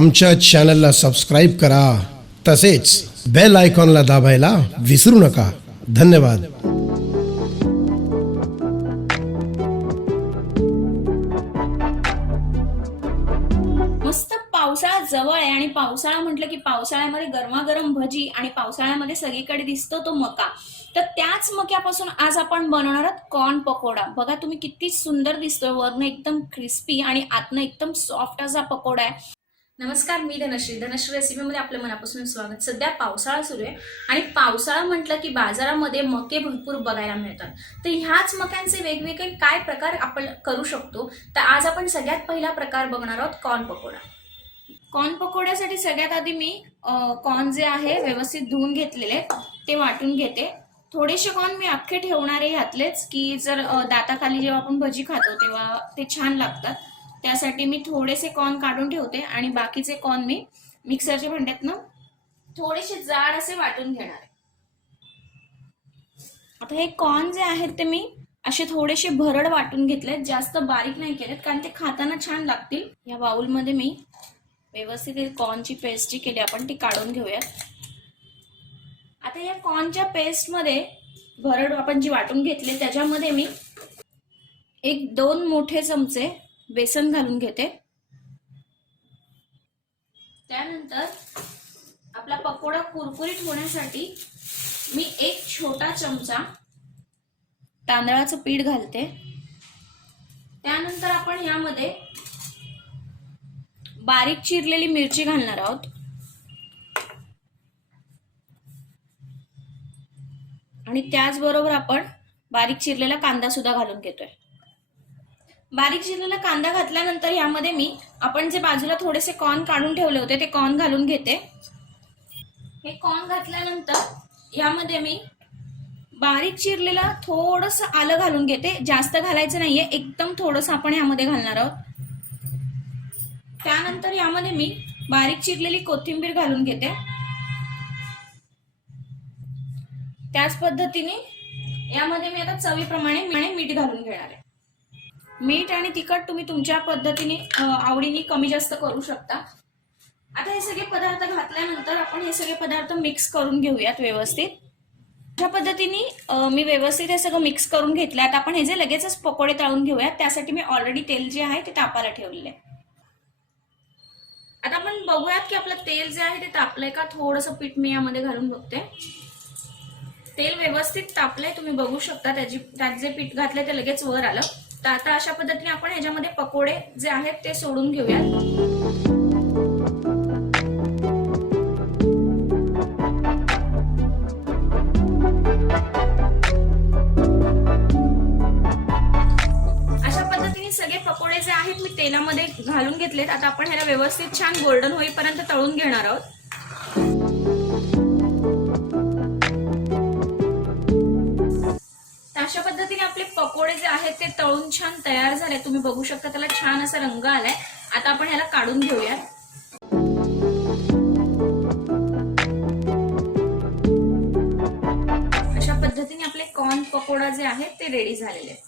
आमच्या चॅनलला सबस्क्राईब करा. तसेच बेल आयकॉनला दाबायला विसरू नका. धन्यवाद. मस्त पावसाळा जवळ आहे आणि पावसाळा म्हटलं की पावसाळ्यामध्ये गरमागरम भजी आणि पावसाळ्यामध्ये सगळीकडे दिसतो तो मका. तर त्याच मक्यापासून आज आपण बनवणार आहोत कॉर्न पकोडा. बघा तुम्ही किती सुंदर दिसतोय. वरनं एकदम क्रिस्पी आणि आतनं एकदम सॉफ्ट असा पकोडा आहे. नमस्कार मी धनश्री. धनश्री रेसिपीमध्ये आपलं मनापासून स्वागत. सध्या पावसाळा सुरू आहे आणि पावसाळा म्हटलं की बाजारामध्ये मके भरपूर बघायला मिळतात. तर ह्याच मक्यांचे वेगवेगळे काय प्रकार आपण करू शकतो? तर आज आपण सगळ्यात पहिला प्रकार बघणार आहोत कॉर्न पकोडा. कॉर्न पकोड्यासाठी सगळ्यात आधी मी कॉर्न जे आहे व्यवस्थित धुवून घेतलेले ते वाटून घेते. थोडेसे कॉर्न मी अख्खे ठेवणारे ह्यातलेच की जर दाताखाली जेव्हा आपण भजी खातो तेव्हा ते छान लागतात. त्यासाठी मी थोडेसे कॉर्न काढून ठेवते आणि बाकीचे कॉर्न मी मिक्सरच्या भांड्यातनं थोडेसे जाड असे वाटून घेणार आहे. आता हे कॉर्न जे आहेत ते मी असे थोडेसे भरड वाटून घेतलेत जास्त बारीक नाही केलेत कारण ते खाताना छान लागतील. या बाउलमध्ये मी व्यवस्थित कॉर्नची पेस्ट जी केली आपण ती काढून घेऊयात. आता या कॉर्नच्या पेस्टमध्ये भरड आपण जी वाटून घेतली त्याच्यामध्ये मी एक दोन मोठे चमचे बेसन घालून घेते. त्यानंतर आपला पकोडा कुरकुरीत होण्यासाठी मी एक छोटा चमचा तांदळाचं पीठ घालते. त्यानंतर आपण यामध्ये बारीक चिरलेली मिरची घालणार आहोत. आणि त्याचबरोबर आपण बारीक चिरलेला कांदा सुद्धा घालून घेतोय. बारीक चिरलेला कांदा घातल्यानंतर यामध्ये मी आपण जे बाजूला थोडेसे कॉर्न काढून ठेवले होते ते कॉर्न घालून घेते. हे कॉर्न घातल्यानंतर यामध्ये मी बारीक चिरलेला थोडस आलं घालून घेते. जास्त घालायचं नाहीये एकदम थोडस आपण यामध्ये घालणार आहोत. त्यानंतर यामध्ये मी बारीक चिरलेली कोथिंबीर घालून घेते. त्याच पद्धतीने यामध्ये मी आता चवीप्रमाणे मीठ घालून घेणार आहे. मीठ आणि तिखट तुम्ही तुमच्या पद्धतीने आवडीने कमी जास्त करू शकता. आता हे सगळे पदार्थ घातल्यानंतर आपण हे सगळे पदार्थ मिक्स करून घेऊयात व्यवस्थित. अशा पद्धतीने मी व्यवस्थित हे सगळं मिक्स करून घेतलं आता आपण हे जे लगेचच पकोडे तळून घेऊयात त्यासाठी मी ऑलरेडी तेल जे आहे ते तापायला ठेवलेलं आहे. आता आपण बघूयात की आपलं तेल जे आहे ते तापलंय का? थोडंसं पीठ मी यामध्ये घालून बघते. तेल व्यवस्थित तापलंय तुम्ही बघू शकता. त्याची त्यात जे पीठ घातलंय ते लगेच वर आलं. तर आता अशा पद्धतीने आपण ह्याच्यामध्ये पकोडे जे आहेत ते सोडून घेऊयात. अशा पद्धतीने सगळे पकोडे जे आहेत मी तेलामध्ये घालून घेतलेत. आता आपण ह्याला व्यवस्थित छान गोल्डन होईपर्यंत तळून घेणार आहोत. तळून छान तयार झाले तुम्ही बघू शकता त्याला छान असा रंग आलाय. आता आपण ह्याला काढून घेऊया अशा पद्धतीने आपले कॉर्न पकोडा जे आहेत ते रेडी झालेले आहेत.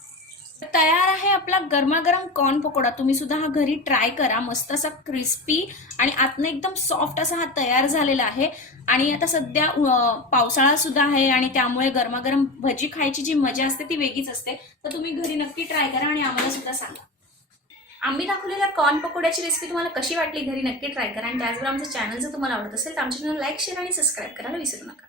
तयार आहे आपला गरमागरम कॉर्न पकोडा. तुम्ही सुद्धा हा घरी ट्राय करा. मस्त असा क्रिस्पी आणि आतनं एकदम सॉफ्ट असा हा तयार झालेला आहे. आणि आता सध्या पावसाळा सुद्धा आहे आणि त्यामुळे गरमागरम भजी खायची जी मजा असते ती वेगळीच असते. तर तुम्ही घरी नक्की ट्राय करा आणि आम्हाला सुद्धा सांगा. आम्ही दाखवलेल्या कॉर्न पकोड्याची रेसिपी तुम्हाला कशी वाटली? घरी नक्की ट्राय करा आणि त्याचबरोबर आमचं चॅनल जर तुम्हाला आवडत असेल तर आमच्या चॅनल लाईक शेअर आणि सबस्क्राईब करायला विसरू नका.